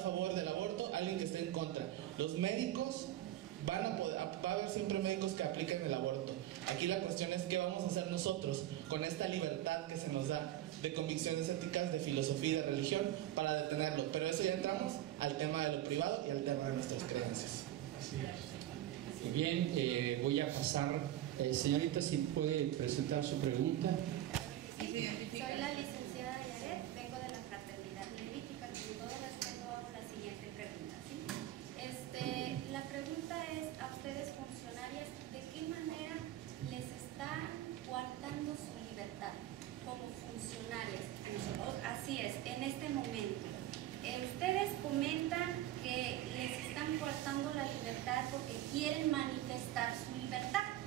favor del aborto, alguien que esté en contra. Los médicos va a haber siempre médicos que apliquen el aborto. Aquí la cuestión es qué vamos a hacer nosotros con esta libertad que se nos da de convicciones éticas, de filosofía y de religión para detenerlo. Pero eso ya entramos al tema de lo privado y al tema de nuestras creencias. Bien, voy a pasar, señorita, si puede presentar su pregunta. Sí, soy la licenciada Yaret, vengo de la Fraternidad Levítica. Con todo respeto hago la siguiente pregunta, ¿sí? La pregunta es a ustedes funcionarias, ¿de qué manera les está coartando su libertad como funcionarias? Así es, en este momento. Ustedes comentan que les están coartando la libertad porque quieren manifestar su libertad.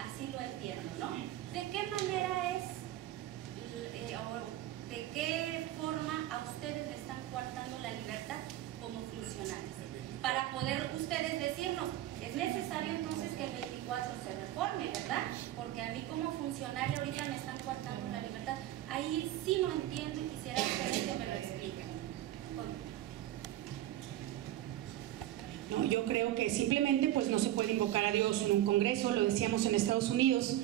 Así lo entiendo, ¿no? ¿De qué manera es, o de qué forma a ustedes le están coartando la libertad como funcionarios? Para poder ustedes decirnos, es necesario entonces que el 24 se reforme, ¿verdad? Porque a mí como funcionario ahorita me están coartando la libertad. Ahí sí no entiendo y quisiera ustedes que me lo expliquen. No, yo creo que simplemente pues no se puede invocar a Dios en un congreso, lo decíamos en Estados Unidos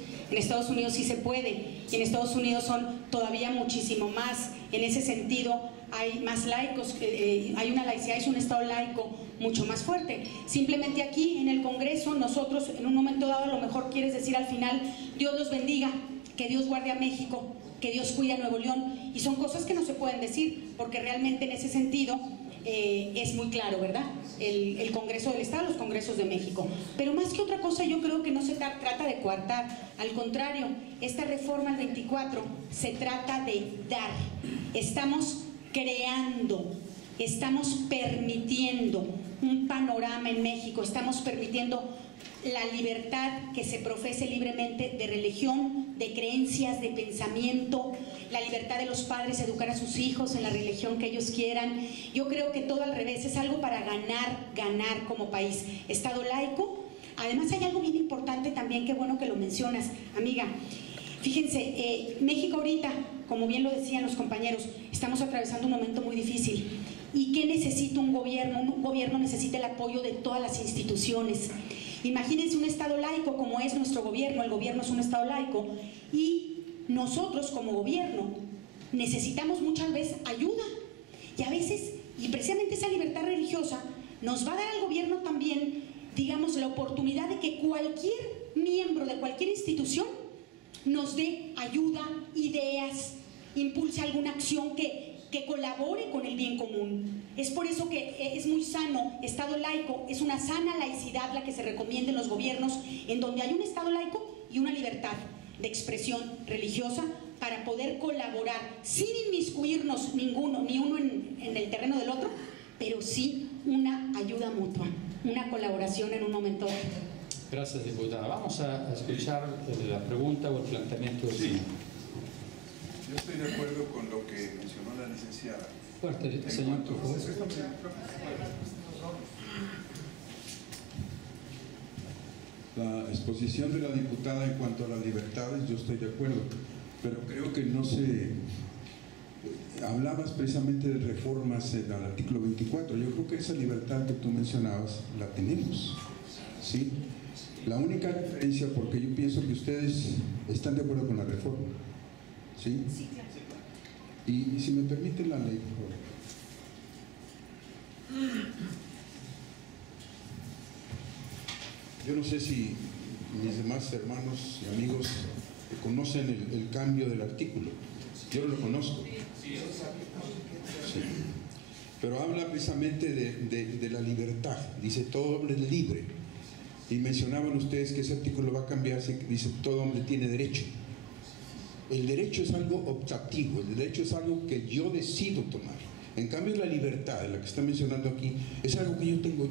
sí se puede, y en Estados Unidos son todavía muchísimo más, en ese sentido hay más laicos, hay una laicidad, es un estado laico mucho más fuerte. Simplemente aquí en el congreso nosotros en un momento dado a lo mejor quieres decir al final, Dios los bendiga, que Dios guarde a México, que Dios cuide a Nuevo León, y son cosas que no se pueden decir, porque realmente en ese sentido es muy claro, ¿verdad? El Congreso del Estado, los Congresos de México. Pero más que otra cosa, yo creo que no se trata de coartar, al contrario, esta reforma al 24 se trata de dar. Estamos creando, estamos permitiendo un panorama en México, estamos permitiendo la libertad que se profese libremente de religión, de creencias, de pensamiento, la libertad de los padres a educar a sus hijos en la religión que ellos quieran. Yo creo que todo al revés, es algo para ganar como país. Estado laico. Además hay algo bien importante también, qué bueno que lo mencionas, amiga. Fíjense, México ahorita, como bien lo decían los compañeros, estamos atravesando un momento muy difícil. ¿Y qué necesita un gobierno? Un gobierno necesita el apoyo de todas las instituciones. Imagínense un estado laico como es nuestro gobierno, el gobierno es un estado laico, y nosotros como gobierno necesitamos muchas veces ayuda, y a veces, y precisamente esa libertad religiosa nos va a dar al gobierno también, digamos, la oportunidad de que cualquier miembro de cualquier institución nos dé ayuda, ideas, impulse alguna acción que colabore con el bien común. Es por eso que es muy sano, Estado laico, es una sana laicidad la que se recomienda en los gobiernos, en donde hay un Estado laico y una libertad de expresión religiosa para poder colaborar, sin inmiscuirnos ni uno en el terreno del otro, pero sí una ayuda mutua, una colaboración en un momento dado. Gracias, diputada. Vamos a escuchar la pregunta o el planteamiento del señor. Yo estoy de acuerdo con lo que mencionó la licenciada. Fuerte, señor, por favor. La exposición de la diputada en cuanto a las libertades, yo estoy de acuerdo, pero creo que no se... Hablabas precisamente de reformas en el artículo 24. Yo creo que esa libertad que tú mencionabas la tenemos, ¿sí? La única diferencia, porque yo pienso que ustedes están de acuerdo con la reforma, ¿sí? Sí, claro. Y si me permiten la ley, por favor. Yo no sé si mis demás hermanos y amigos conocen el cambio del artículo. Yo no lo conozco. Sí. Pero habla precisamente de la libertad. Dice, todo hombre es libre. Y mencionaban ustedes que ese artículo va a cambiarse, dice, todo hombre tiene derecho. El derecho es algo optativo, el derecho es algo que yo decido tomar. En cambio, la libertad, la que está mencionando aquí, es algo que yo tengo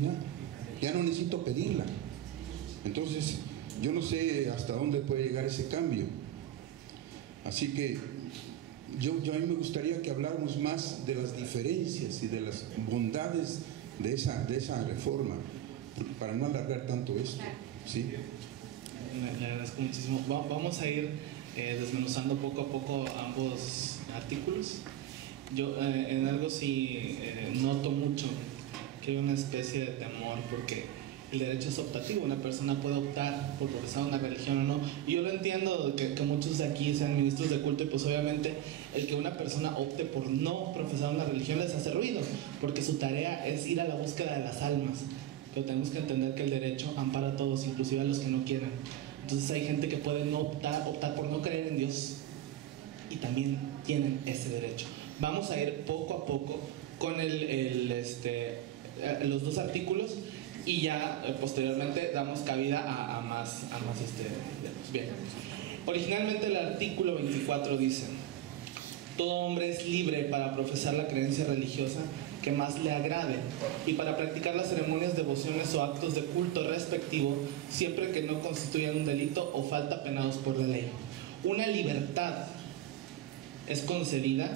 ya no necesito pedirla. Entonces, yo no sé hasta dónde puede llegar ese cambio. Así que a mí me gustaría que habláramos más de las diferencias y de las bondades de esa reforma, para no alargar tanto esto, ¿sí? Le agradezco muchísimo. Vamos a ir desmenuzando poco a poco ambos artículos. Yo en algo sí noto mucho que hay una especie de temor, porque el derecho es optativo, una persona puede optar por profesar una religión o no. Y yo lo entiendo, que muchos de aquí sean ministros de culto, y pues obviamente el que una persona opte por no profesar una religión les hace ruido, porque su tarea es ir a la búsqueda de las almas. Pero tenemos que entender que el derecho ampara a todos, inclusive a los que no quieran. Entonces hay gente que puede no optar por no creer en Dios, y también tienen ese derecho. Vamos a ir poco a poco con los dos artículos, y ya posteriormente damos cabida a más bien. Originalmente el artículo 24 dice: todo hombre es libre para profesar la creencia religiosa que más le agrade y para practicar las ceremonias, devociones o actos de culto respectivo, siempre que no constituyan un delito o falta penados por la ley. Una libertad es concedida,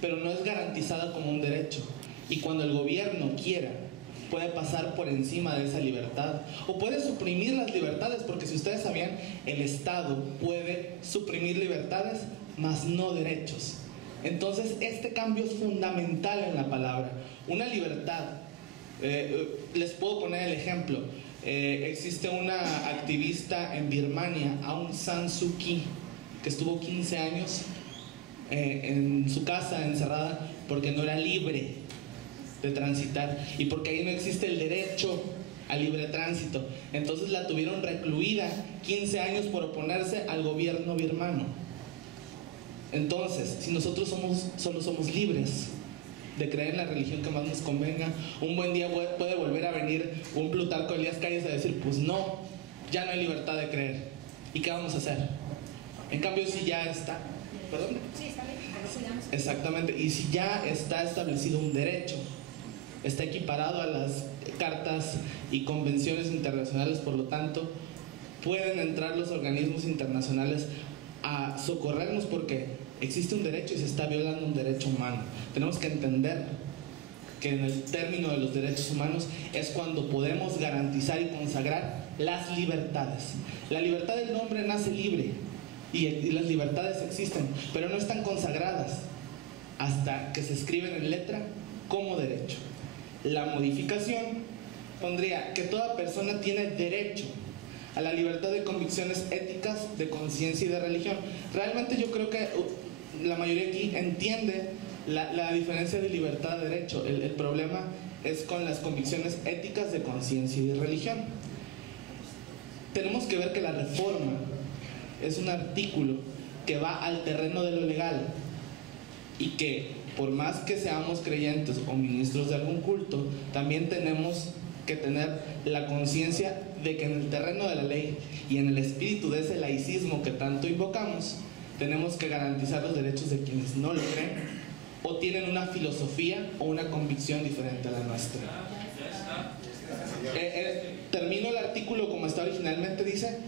pero no es garantizada como un derecho, y cuando el gobierno quiera, puede pasar por encima de esa libertad o puede suprimir las libertades, porque si ustedes sabían, el Estado puede suprimir libertades, mas no derechos. Entonces este cambio es fundamental en la palabra. Una libertad, les puedo poner el ejemplo. Existe una activista en Birmania, Aung San Suu Kyi, que estuvo 15 años en su casa encerrada porque no era libre de transitar, y porque ahí no existe el derecho al libre tránsito. Entonces la tuvieron recluida 15 años por oponerse al gobierno birmano. Entonces, si nosotros solo somos libres de creer en la religión que más nos convenga, un buen día puede volver a venir un Plutarco Elías Calles a decir: pues no, ya no hay libertad de creer. ¿Y qué vamos a hacer? En cambio, si ya está... ¿Perdón? Sí, está bien, pero sigamos. Exactamente, y si ya está establecido un derecho, está equiparado a las cartas y convenciones internacionales, por lo tanto, pueden entrar los organismos internacionales a socorrernos, porque existe un derecho y se está violando un derecho humano. Tenemos que entender que en el término de los derechos humanos es cuando podemos garantizar y consagrar las libertades. La libertad del hombre nace libre, y las libertades existen, pero no están consagradas hasta que se escriben en letra como derecho. La modificación pondría que toda persona tiene derecho a la libertad de convicciones éticas, de conciencia y de religión. Realmente yo creo que la mayoría aquí entiende la diferencia de libertad de derecho. El problema es con las convicciones éticas, de conciencia y de religión. Tenemos que ver que la reforma es un artículo que va al terreno de lo legal, y que por más que seamos creyentes o ministros de algún culto, también tenemos que tener la conciencia de que en el terreno de la ley y en el espíritu de ese laicismo que tanto invocamos, tenemos que garantizar los derechos de quienes no lo creen o tienen una filosofía o una convicción diferente a la nuestra. Termino el artículo como está originalmente. Dice: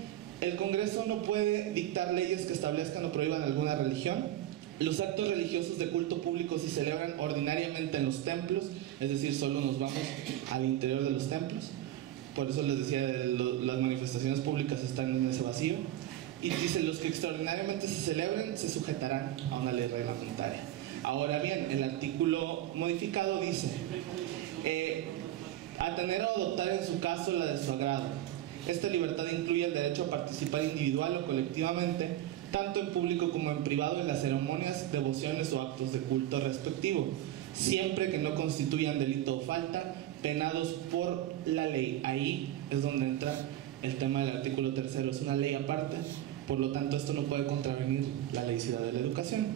el Congreso no puede dictar leyes que establezcan o prohíban alguna religión. Los actos religiosos de culto público se celebran ordinariamente en los templos, es decir, solo nos vamos al interior de los templos. Por eso les decía, las manifestaciones públicas están en ese vacío. Y dice: los que extraordinariamente se celebren se sujetarán a una ley reglamentaria. Ahora bien, el artículo modificado dice: atener o adoptar en su caso la de su agrado. Esta libertad incluye el derecho a participar individual o colectivamente, tanto en público como en privado, en las ceremonias, devociones o actos de culto respectivo, siempre que no constituyan delito o falta, penados por la ley. Ahí es donde entra el tema del artículo 3. Es una ley aparte, por lo tanto esto no puede contravenir la laicidad de la educación.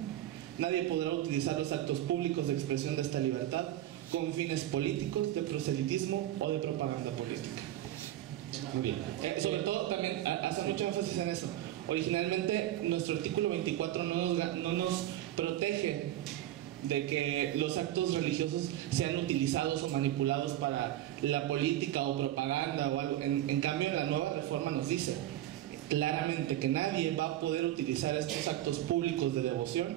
Nadie podrá utilizar los actos públicos de expresión de esta libertad con fines políticos, de proselitismo o de propaganda política. Muy bien. Sobre todo también hace mucho énfasis en eso. Originalmente nuestro artículo 24 no nos protege de que los actos religiosos sean utilizados o manipulados para la política o propaganda o algo. En cambio, la nueva reforma nos dice claramente que nadie va a poder utilizar estos actos públicos de devoción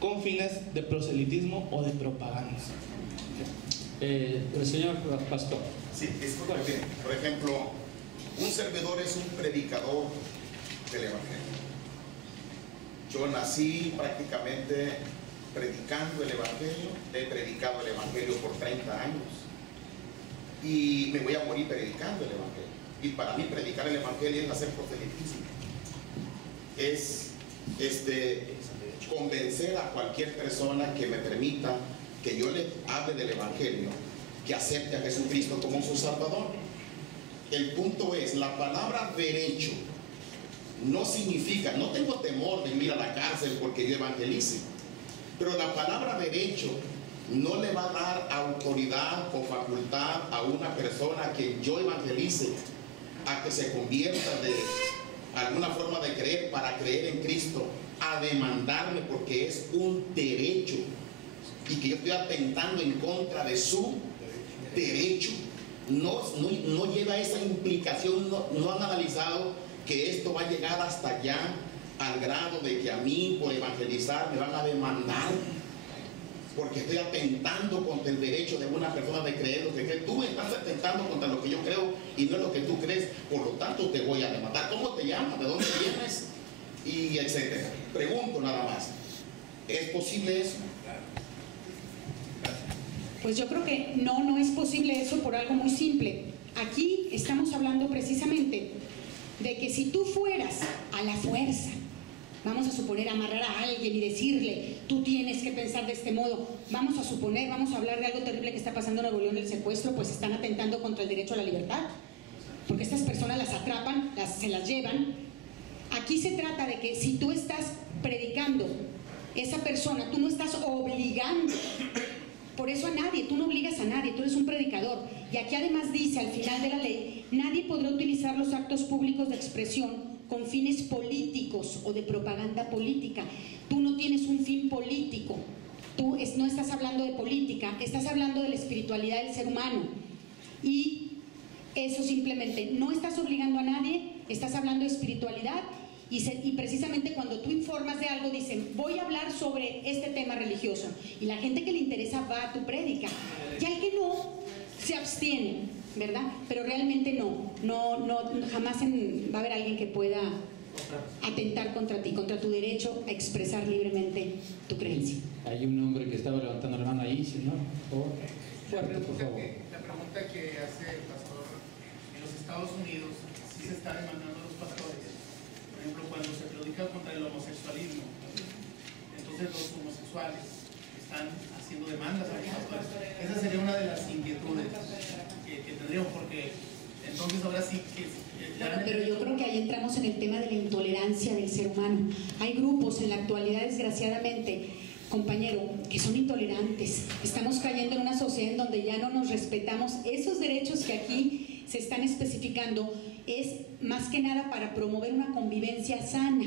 con fines de proselitismo o de propaganda. El señor Pastor. Sí, disculpe. Por ejemplo, un servidor es un predicador del Evangelio. Yo nací prácticamente predicando el Evangelio. He predicado el Evangelio por 30 años y me voy a morir predicando el Evangelio. Y para mí predicar el Evangelio es hacer proselitismo, es convencer a cualquier persona que me permita que yo le hable del Evangelio, que acepte a Jesucristo como su Salvador. El punto es, la palabra derecho no significa, no tengo temor de ir a la cárcel porque yo evangelice, pero la palabra derecho no le va a dar autoridad o facultad a una persona que yo evangelice a que se convierta de alguna forma de creer para creer en Cristo, a demandarme porque es un derecho y que yo estoy atentando en contra de su derecho. No lleva esa implicación, no han analizado que esto va a llegar hasta allá al grado de que a mí por evangelizar me van a demandar porque estoy atentando contra el derecho de una persona de creer lo que cree. Tú estás atentando contra lo que yo creo y no es lo que tú crees, por lo tanto te voy a demandar. ¿Cómo te llamas? ¿De dónde vienes? Y etcétera. Pregunto nada más, ¿es posible eso? Pues yo creo que no es posible eso por algo muy simple. Aquí estamos hablando precisamente de que si tú fueras a la fuerza, vamos a suponer, amarrar a alguien y decirle, tú tienes que pensar de este modo, vamos a hablar de algo terrible que está pasando en Nuevo León, del secuestro, pues están atentando contra el derecho a la libertad, porque estas personas las atrapan, se las llevan. Aquí se trata de que si tú estás predicando, esa persona, tú no estás obligando, por eso a nadie, tú no obligas a nadie, tú eres un predicador. Y aquí además dice al final de la ley, nadie podrá utilizar los actos públicos de expresión con fines políticos o de propaganda política. Tú no tienes un fin político, tú no estás hablando de política, estás hablando de la espiritualidad del ser humano. Y eso simplemente, no estás obligando a nadie, estás hablando de espiritualidad. Y precisamente cuando tú informas de algo, dicen, voy a hablar sobre este tema religioso. Y la gente que le interesa va a tu prédica. Y al que no, se abstiene, ¿verdad? Pero realmente no jamás va a haber alguien que pueda atentar contra ti, contra tu derecho a expresar libremente tu creencia. Hay un hombre que estaba levantando la mano ahí, señor. Fuerte, por favor. La pregunta que hace el pastor, en los Estados Unidos sí se está demandando a los pastores. Por ejemplo, cuando se predica contra el homosexualismo, entonces los homosexuales están haciendo demandas a los pastores. Esa sería una de las inquietudes que tendríamos, porque entonces ahora sí que... Bueno, pero yo creo que ahí entramos en el tema de la intolerancia del ser humano. Hay grupos en la actualidad, desgraciadamente, compañero, que son intolerantes. Estamos cayendo en una sociedad en donde ya no nos respetamos. Esos derechos que aquí se están especificando es más que nada para promover una convivencia sana.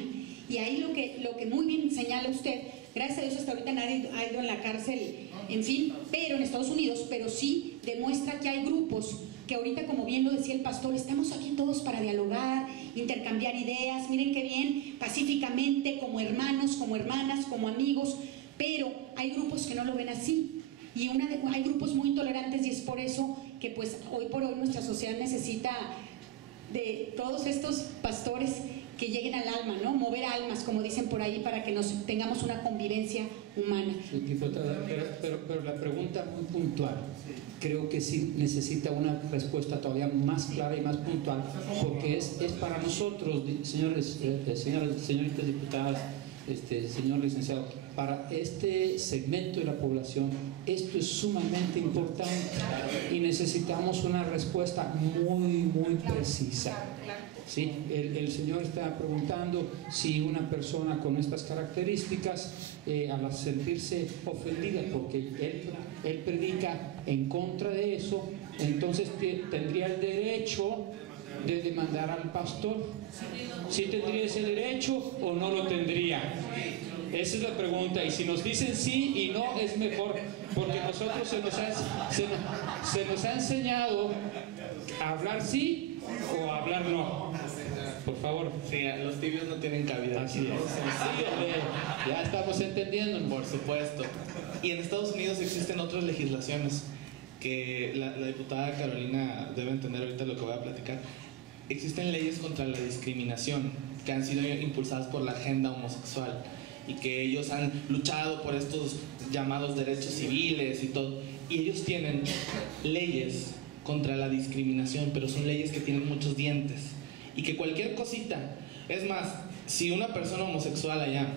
Y ahí lo que muy bien señala usted, gracias a Dios hasta ahorita nadie ha ido en la cárcel, en fin, pero en Estados Unidos, pero sí demuestra que hay grupos que ahorita, como bien lo decía el pastor, estamos aquí todos para dialogar, intercambiar ideas, miren qué bien, pacíficamente, como hermanos, como hermanas, como amigos, pero hay grupos que no lo ven así. Y hay grupos muy intolerantes, y es por eso que pues hoy por hoy nuestra sociedad necesita de todos estos pastores que lleguen al alma, ¿no? Mover almas, como dicen por ahí, para que tengamos una convivencia humana. Sí, diputada, pero la pregunta muy puntual, creo que sí necesita una respuesta todavía más clara y más puntual, porque es para nosotros, señoritas diputadas, señor licenciado, para este segmento de la población esto es sumamente importante y necesitamos una respuesta muy precisa. Sí, el señor está preguntando si una persona con estas características, al sentirse ofendida porque él predica en contra de eso, entonces tendría el derecho de demandar al pastor. ¿Sí tendría ese derecho o no lo tendría? Esa es la pregunta, y si nos dicen sí y no es mejor, porque nosotros se nos ha enseñado a hablar sí o a hablar no. Por favor. Sí, los tibios no tienen cabida. Así es. Sí, ya estamos entendiendo. Por supuesto. Y en Estados Unidos existen otras legislaciones que la diputada Carolina debe entender ahorita lo que voy a platicar. Existen leyes contra la discriminación que han sido impulsadas por la agenda homosexual. y que ellos han luchado por estos llamados derechos civiles y todo. Y ellos tienen leyes contra la discriminación, pero son leyes que tienen muchos dientes. Y que cualquier cosita, es más, si una persona homosexual allá,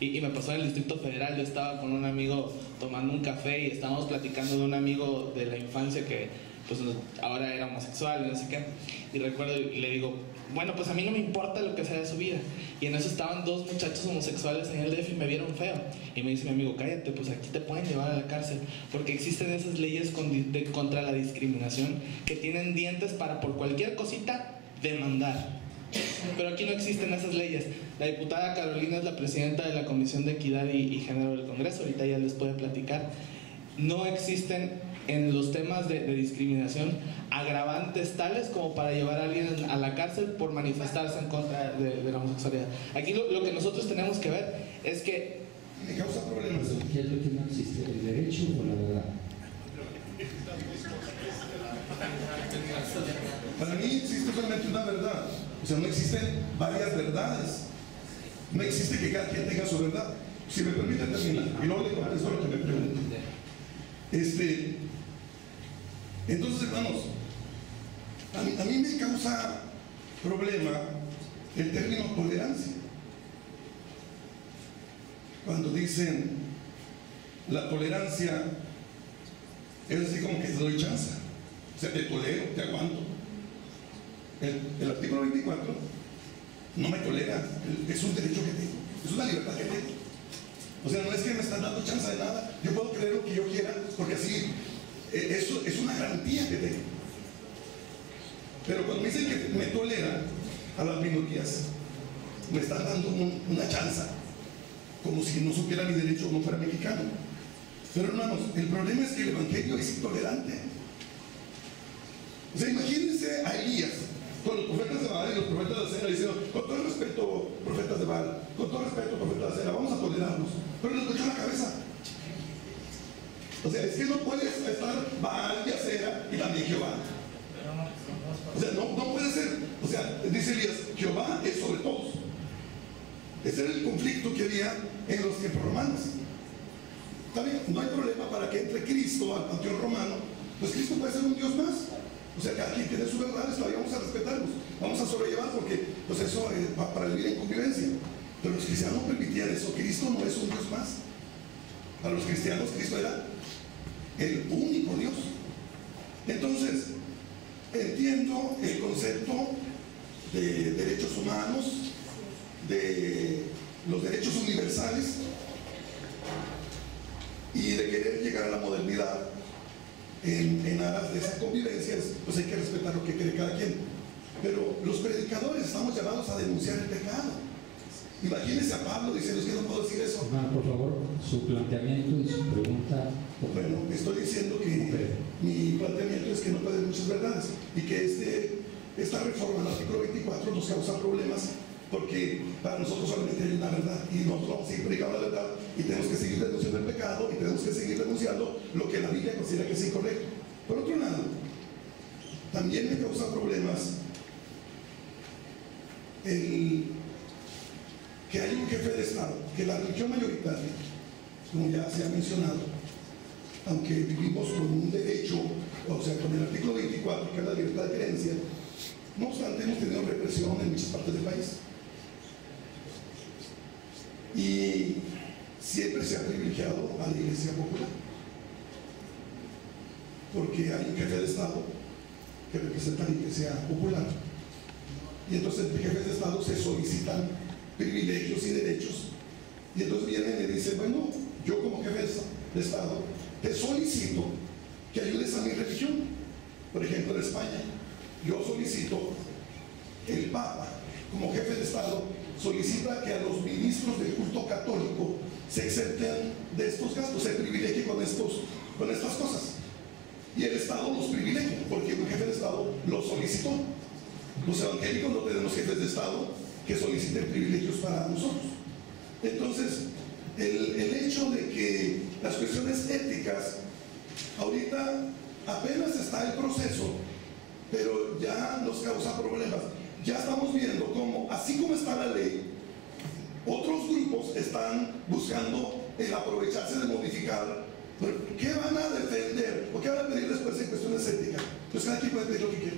y me pasó en el Distrito Federal, yo estaba con un amigo tomando un café y estábamos platicando de un amigo de la infancia que pues ahora era homosexual y no sé qué, y recuerdo y le digo, bueno, pues a mí no me importa lo que sea de su vida. Y en eso estaban dos muchachos homosexuales en el DF y me vieron feo. Y me dice mi amigo, cállate, pues aquí te pueden llevar a la cárcel. Porque existen esas leyes contra la discriminación que tienen dientes para por cualquier cosita demandar. Pero aquí no existen esas leyes. La diputada Carolina es la presidenta de la Comisión de Equidad y Género del Congreso, ahorita ya les puede platicar. No existen en los temas de discriminación agravantes tales como para llevar a alguien a la cárcel por manifestarse en contra de la homosexualidad. Aquí lo que nosotros tenemos que ver es que... Me causa problemas. ¿Qué es lo que no existe? ¿El derecho o la verdad? Para mí existe solamente una verdad. O sea, no existen varias verdades. No existe que cada quien tenga su verdad. Si me permite terminar, y luego le contesto lo que me preguntan. Entonces, hermanos, a mí me causa problema el término tolerancia. Cuando dicen la tolerancia es así como que te doy chance. O sea, te tolero, te aguanto. El artículo 24 no me tolera, es un derecho que tengo, es una libertad que tengo. O sea, no es que me están dando chance de nada, yo puedo creer lo que yo quiera, porque así, eso es una garantía que tengo. Pero cuando me dicen que me toleran a las minorías, me están dando una chance, como si no supiera mi derecho o no fuera mexicano. Pero hermanos, el problema es que el evangelio es intolerante. O sea, imagínense a Elías con los profetas de Baal y los profetas de Acera diciendo, con todo respeto, profetas de Baal, con todo respeto, profetas de Acera, vamos a tolerarlos. Pero les echó la cabeza. O sea, es que no puede estar Baal y Acera y también Jehová. O sea, no puede ser. O sea, dice Elías, Jehová es sobre todos. Ese era el conflicto que había en los tiempos romanos. Está bien, no hay problema para que entre Cristo al panteón romano, pues Cristo puede ser un Dios más. O sea, cada quien tiene su verdad, todavía vamos a respetarlos, vamos a sobrellevar porque pues eso para vivir en convivencia. Pero los cristianos no permitían eso. Cristo no es un Dios más. Para los cristianos Cristo era el único Dios. Entonces, entiendo el concepto de derechos humanos, de los derechos universales y de querer llegar a la modernidad en aras de esa convivencia, pues hay que respetar lo que cree cada quien. Pero los predicadores estamos llamados a denunciar el pecado. Imagínense a Pablo diciendo, es que no puedo decir eso. Hermano, por favor, su planteamiento y su pregunta. Bueno, estoy diciendo que mi planteamiento es que no puede haber muchas verdades y que esta reforma del artículo 24 nos causa problemas porque para nosotros solamente hay una verdad y nosotros vamos a seguir predicando la verdad y tenemos que seguir denunciando el pecado y tenemos que seguir denunciando lo que la Biblia considera que es incorrecto. Por otro lado, también me causa problemas que hay un jefe de Estado, que la religión mayoritaria, como ya se ha mencionado, aunque vivimos con un derecho, o sea, con el artículo 24, que es la libertad de creencia, no obstante hemos tenido represión en muchas partes del país. Y siempre se ha privilegiado a la Iglesia popular, porque hay un jefe de Estado que representa a la Iglesia popular, y entonces entre jefes de Estado se solicitan privilegios y derechos, y entonces vienen y me dicen, bueno, yo como jefe de Estado te solicito que ayudes a mi religión. Por ejemplo, en España, yo solicito, el Papa, como jefe de Estado, solicita que a los ministros del culto católico se exenten de estos gastos, se privilegie con estas cosas. Y el Estado los privilegia, porque un jefe de Estado lo solicitó. Los evangélicos no tenemos jefes de Estado que soliciten privilegios para nosotros. Entonces, el hecho de que las cuestiones éticas, ahorita apenas está el proceso, pero ya nos causa problemas. Ya estamos viendo cómo, así como está la ley, otros grupos están están buscando el aprovecharse de modificar. ¿Qué van a defender? ¿O qué van a pedir después en cuestiones éticas? Pues cada quien puede pedir lo que quiera.